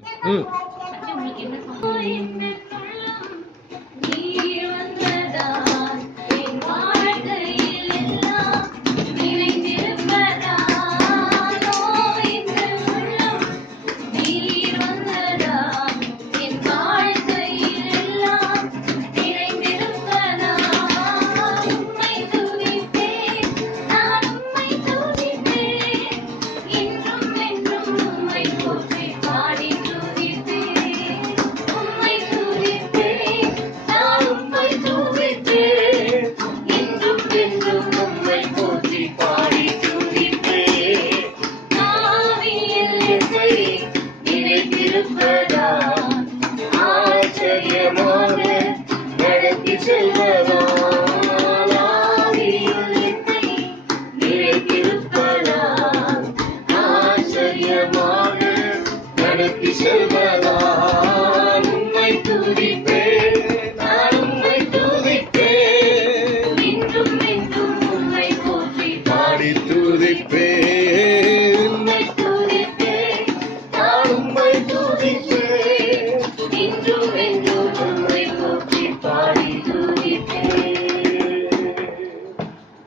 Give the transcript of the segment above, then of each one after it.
ம். உங்களுக்கு என்ன சொன்னீங்க?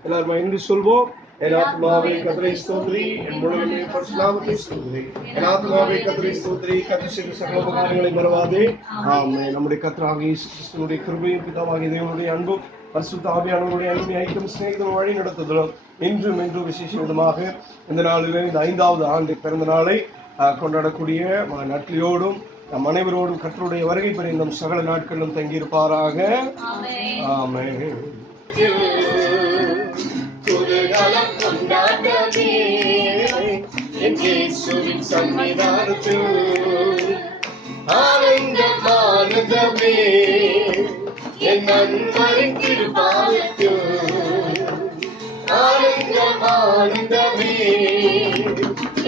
எல்லாரும் என்று சொல்வோம். என் ஆத்மாவே கர்த்தரை ஸ்தோத்திரி, என் முழுவதுமே பரிசுத்த நாமத்தை ஸ்தோத்திரி. என் ஆத்மாவே கர்த்தரை ஸ்தோத்திரி, கர்த்தர் செய்த சகல உபகாரங்களை மறவாதே. ஆமென். நம்முடைய கர்த்தராகிய இயேசு கிறிஸ்துவினுடைய கிருபையும் பிதாவாகிய தேவனுடைய அன்பும் பரிசுத்த ஆவியானவருடைய அன்பை ஐக்கியம் சிநேகிதம் வழி நடத்துதலும் இன்றும் விசேஷ விதமாக இந்த நாளில் இந்த 5வது ஆண்டு பிறந்த நாளை கொண்டாடக்கூடிய நட்லியோடும் நம் அனைவரோடும் கர்த்தருடைய வருகை பெறும் சகல நாட்களிலும் தங்கியிருப்பாராக. ஆமென். குதூகலம் கொண்டாட்டமே என் இயேசுவின் சன்னிதானத்தில் ஆனந்தம் ஆனந்தமே என் நண்பரின் திருப்பாதத்தில் ஆனந்தம் ஆனந்தமே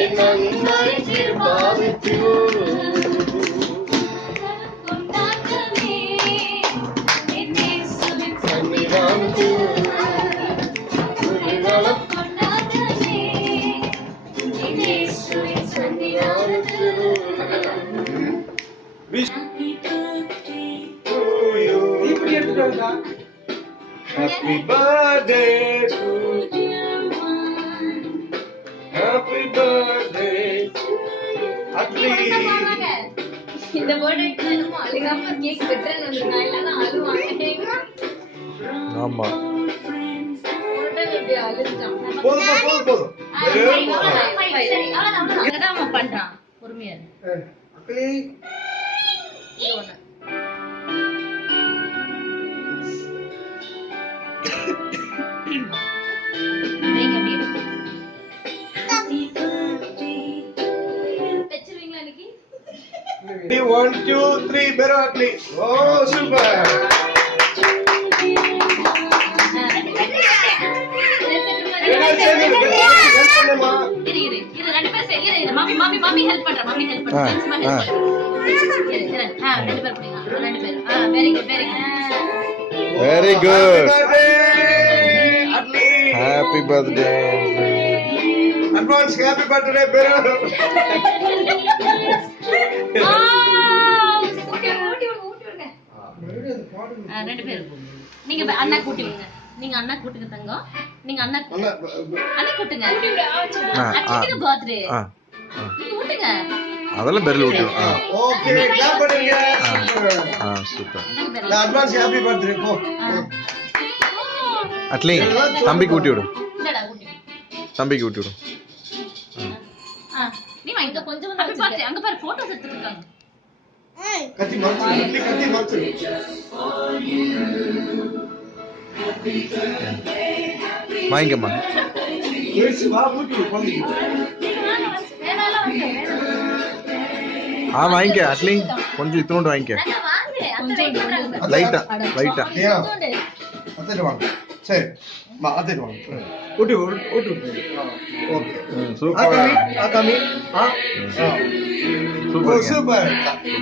என் நண்பரின் திருப்பாதத்தில் Happy birthday to you. Happy birthday Atli. இந்த பர்த்டேக்கு நம்ம அழுகாம கேக் வெட்டறேன்னு சொன்னா இல்லனா அழுவாங்க. ஆமா. பர்த்டே எப்படி அழுச்சான். போதும். சரி அதான் நம்ம பண்றான். பொறுமையா இரு. Atli. Ready, 1, 2, 3, better Atli. Oh, super. Mummy help பண்ற மம்மி ஹெல்ப் பண்ற Very good. Atli. Happy birthday. Advance happy birthday, better. ரெண்டு பேரும் நீங்க அண்ணா கூட்டி விடுங்க. நீங்க அண்ணா கூட்டுங்க தங்கம். நீங்க அண்ணா கூட்டுங்க. அட்லிக்கு பர்த்டே. நீங்க கூட்டுங்க. அதெல்லாம் பெரல் ஊட்டுவோம். ஓகே, கிளாப் பண்ணுங்க. சூப்பர். அட்வான்ஸ் ஹாப்பி பர்த்டே போ. அட்லி தம்பிக்கு ஊட்டி விடு. இல்லடா கூட்டி. தம்பிக்கு ஊட்டி விடு. நீ வாங்க கொஞ்சம் ஹாப்பி பர்த்டே. அங்க பாரு போட்டோஸ் எடுத்துட்டாங்க. கத்தி மாத்து. வாங்கிக்கம்மா. ஏசி வா ஊட்டி போங்க. வாங்கிக்க அட்லி கொஞ்சம் இத்தனோண்டு வாங்கிக்க. லைட்டா. அத்தனை வாங்க. சரி அத்தனை வாங்க. ஊட்டி. ஓகே. சூப்பர். ஆகாமி. சூப்பர். Happy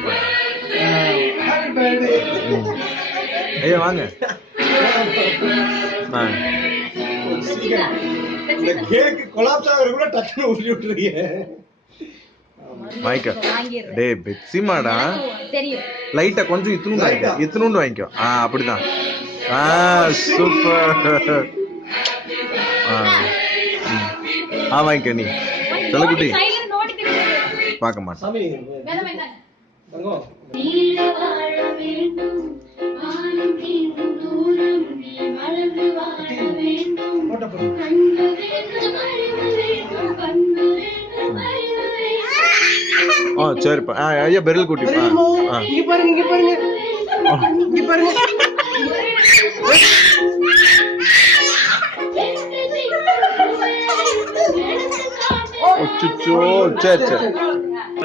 birthday. ஐயா வாங்க. இந்த கேக் கொலாப்ஸ் ஆகுறதுக்குள்ள டக்குனு ஊட்டி விட்டுறீங்க. வாங்கிக்க. வாங்கிடுறேன். டேய் பெப்சிமாடா. தெரியும். லைட்டா கொஞ்சம் இத்துணுண்டு வாங்கிக்க. இத்துணுண்டு வாங்கிக்கோ. அப்படிதான். சூப்பர். வாங்கிக்க நீ. செல்லக்குட்டி பார்க்க மாட்டேன். சாமி தங்கம் சரிப்பா. ஐயா பெரல் குட்டி. இங்க பாருங்க இங்க பாருங்க இங்க பாருங்க. அச்சோ சரி சரி